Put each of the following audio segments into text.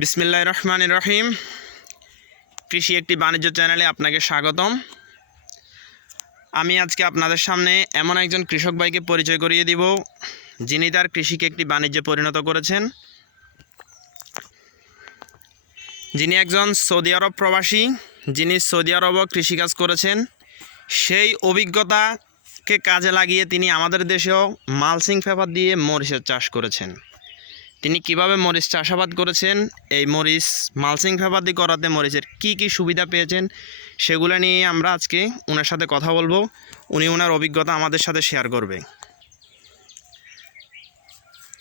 বিসমিল্লাহির রহমানির রহিম। কৃষি একটি বাণিজ্য চ্যানেলে আপনাকে স্বাগতম। আমি আজকে আপনাদের সামনে এমন একজন কৃষক ভাইকে পরিচয় করিয়ে দিব যিনি তার কৃষিকে একটি বাণিজ্যে পরিণত করেছেন। যিনি একজন সৌদি আরব প্রবাসী, যিনি সৌদি আরবও কৃষিকাজ করেছেন। সেই অভিজ্ঞতাকে কাজে লাগিয়ে তিনি আমাদের দেশেও মালচিং পেপার দিয়ে মরিচের চাষ করেছেন। তিনি কিভাবে মরিচ চাষাবাদ করেছেন, এই মরিচ মালচিং পেপার দিয়ে করাতে মরিচের কি কি সুবিধা পেয়েছেন, সেগুলো নিয়ে আমরা আজকে ওনার সাথে কথা বলবো। উনি ওনার অভিজ্ঞতা আমাদের সাথে শেয়ার করবে।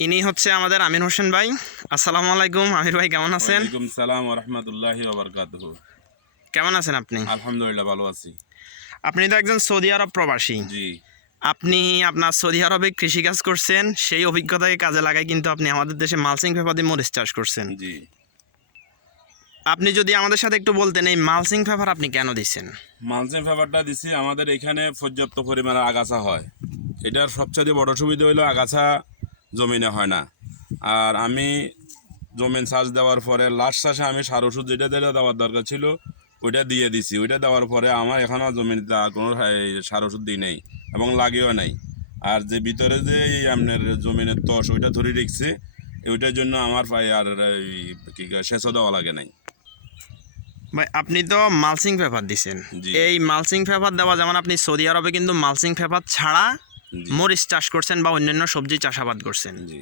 ইনি হচ্ছে আমাদের আমির হোসেন ভাই। আসসালামু আলাইকুম আমির ভাই, কেমন আছেন? ওয়ালাইকুম সালাম ওয়া রাহমাতুল্লাহি ওয়া বারাকাতুহু। কেমন আছেন আপনি? আলহামদুলিল্লাহ ভালো আছি। আপনি তো একজন সৌদি আরব প্রবাসী। জি, আপনি আপনার সৌদি আরবে কৃষিকাজ করছেন, সেই অভিজ্ঞতাকে কাজে লাগাই কিন্তু আপনি আমাদের দেশে মালচিং পেপার দিয়ে মরিচ চাষ করছেন। জি। আপনি যদি আমাদের সাথে একটু বলতেন এই মালচিং পেপার আপনি কেন দিচ্ছেন? মালচিং পেপারটা দিছি, আমাদের এখানে পর্যাপ্ত পরিমাণে আগাছা হয়। এটার সবচেয়ে বড় সুবিধা হলো আগাছা জমিনে হয় না। আর আমি জমিন চাষ দেওয়ার পরে লাস্ট চাষে আমি সার ওষুধ যেটা দেওয়ার দরকার ছিল ওইটা দিয়ে দিছি। ওইটা দেওয়ার পরে আমার এখনও জমিতে কোনো সার ওষুধ দিই নেই এবং লাগেও নাই। আর যে ভিতরে যে এই আপনার জমিনের তস ওইটা ধরে রেখেছে, ওইটার জন্য আমার আর কি সেচও দেওয়া লাগে নাই। ভাই আপনি তো মালচিং পেপার দিছেন। জি। এই মালচিং পেপার দেওয়া, যেমন আপনি সৌদি আরবে কিন্তু মালচিং পেপার ছাড়া জি। মরিচ চাষ করছেন বা অন্যান্য সবজি চাষাবাদ করছেন। জি।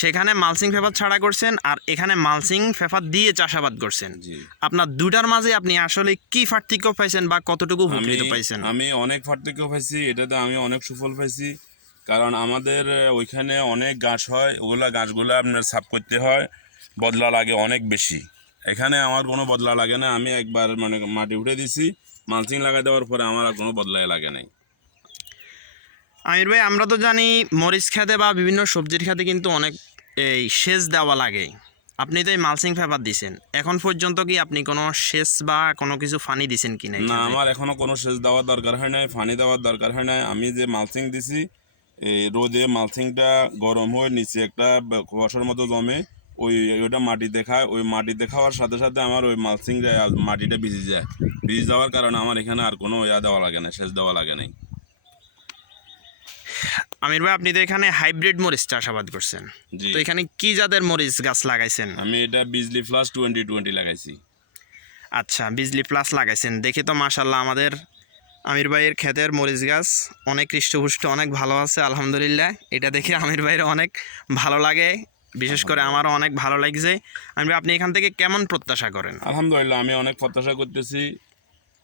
সেখানে মালচিং পেপার ছাড়া করছেন আর এখানে মালচিং পেপার দিয়ে চাষাবাদ করছেন। জি। আপনার দুটার মাঝে আপনি আসলে কি পার্থক্য পাইছেন বা কতটুকু উপকৃত পাইছেন? আমি অনেক পার্থক্য পাইছি, এটাতে আমি অনেক সুফল পাইছি। কারণ আমাদের ওইখানে অনেক গাছ হয়, ওগুলা গাছগুলো আপনার সাফ করতে হয়, বদলা লাগে অনেক বেশি। এখানে আমার কোনো বদলা লাগে না। আমি একবার মাটি উঠে দিছি, মালচিং লাগাই দেওয়ার পরে আমার আর কোনো বদলাই লাগে নাই। আমির ভাই, আমরা তো জানি মরিচ খেতে বা বিভিন্ন সবজির খেতে কিন্তু অনেক এই সেচ দেওয়া লাগে। আপনি তো এই মালচিং পেপার দিছেন, এখন পর্যন্ত কি আপনি কোনো সেচ বা কোনো কিছু ফানি দিছেন কি না? না, আমার এখনো কোনো সেচ দেওয়ার দরকার হয় নাই, পানি দেওয়ার দরকার হয় নাই। আমি যে মালচিং দিছি, এই রোদে মালচিংটা গরম হয়ে নিচে একটা কুয়াশার মতো জমে, ওইটা মাটিতে খায়। ওই মাটিতে খাওয়ার সাথে সাথে আমার ওই মালচিং মাটিটা ভিজে যায়। ভিজে যাওয়ার কারণে আমার এখানে আর কোনো দেওয়া লাগে না, সেচ দেওয়া লাগে নাই। আমির ভাই, আপনি তো এখানে হাইব্রিড মরিচ চাষাবাদ করছেন। জি। তো এখানে কি জাতের মরিচ গাছ লাগাইছেন? আমি এটা বিজলি প্লাস 2020 লাগাইছি। আচ্ছা, বিজলি প্লাস লাগাইছেন। দেখে তো মাশাল্লাহ আমাদের আমির ভাইয়ের ক্ষেতের মরিচ গাছ অনেক হৃষ্টপুষ্ট, অনেক ভালো আছে আলহামদুলিল্লাহ। এটা দেখে আমির ভাইয়ের অনেক ভালো লাগে, বিশেষ করে আমারও অনেক ভালো লাগছে। আমির ভাই, আপনি এখান থেকে কেমন প্রত্যাশা করেন? আলহামদুলিল্লাহ, আমি অনেক প্রত্যাশা করতেছি।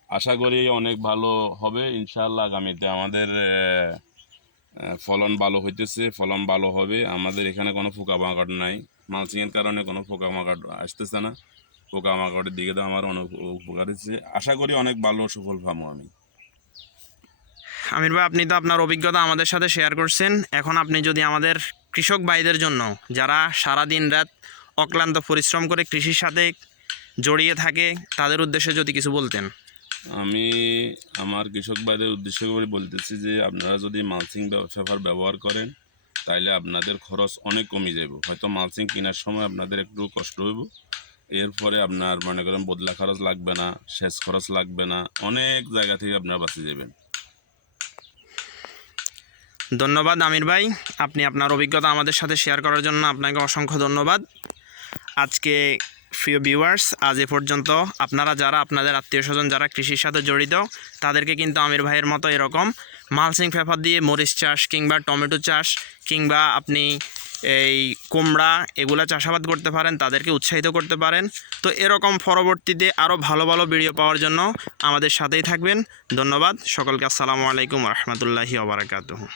আশা করি অনেক ভালো হবে ইনশাআল্লাহ। আগামীতে আমাদের ফলন ভালো হইতেছে, ফলন ভালো হবে। আমাদের এখানে কোনো পোকামাকড় নাই, মালচিংয়ের কারণে কোনো পোকামাকড় আসতেছে না। পোকামাকড়ের দিকে তো আমার অনেক উপকার হচ্ছে। আশা করি অনেক ভালো সুফল পাবো আমি। আমির ভাই, আপনি তো আপনার অভিজ্ঞতা আমাদের সাথে শেয়ার করছেন। এখন আপনি যদি আমাদের কৃষক ভাইদের জন্য, যারা সারা দিন রাত অক্লান্ত পরিশ্রম করে কৃষির সাথে জড়িয়ে থাকে, তাদের উদ্দেশ্যে যদি কিছু বলতেন। আমি আমার কৃষক ভাইদের উদ্দেশ্য করে বলতেছি যে আপনারা যদি মালচিং পেপার ব্যবহার করেন তাইলে আপনাদের খরচ অনেক কমে যাবে। হয়তো মালচিং কেনার সময় আপনাদের একটু কষ্ট হইব, এরপরে আপনার মনে করেন বদলা খরচ লাগবে না, সেচ খরচ লাগবে না, অনেক জায়গা থেকে আপনারা বাঁচে যাবেন। ধন্যবাদ আমির ভাই, আপনি আপনার অভিজ্ঞতা আমাদের সাথে শেয়ার করার জন্য আপনাকে অসংখ্য ধন্যবাদ। আজকে প্রিয় ভিউয়ার্স, আজ এ পর্যন্ত। আপনারা যারা আপনাদের আত্মীয় স্বজন যারা কৃষির সাথে জড়িত, তাদেরকে কিন্তু আমির ভাইয়ের মতো এরকম মালচিং পেপার দিয়ে মরিচ চাষ কিংবা টমেটো চাষ কিংবা আপনি এই কুমড়া এগুলা চাষাবাদ করতে পারেন, তাদেরকে উৎসাহিত করতে পারেন। তো এরকম পরবর্তীতে আরও ভালো ভালো ভিডিও পাওয়ার জন্য আমাদের সাথেই থাকবেন। ধন্যবাদ সকলকে। আসসালামু আলাইকুম রহমতুল্লাহি ওয়া বারাকাতুহু।